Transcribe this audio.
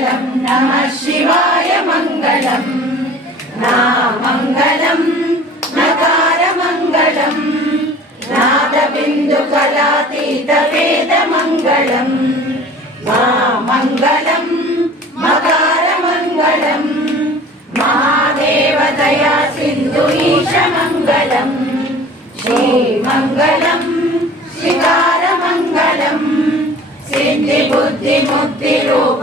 మంగళం నమః శివాయ మంగళం నా మంగళం నకార మంగళం నాద బిందు కళాతీత వేద మంగళం మా మంగళం మకార మంగళం మహాదేవదయా సింధు ఈశ మంగళం శ్రీ మంగళం శ్రీకార మంగళం సిద్ధి బుద్ధి ముక్తి రూప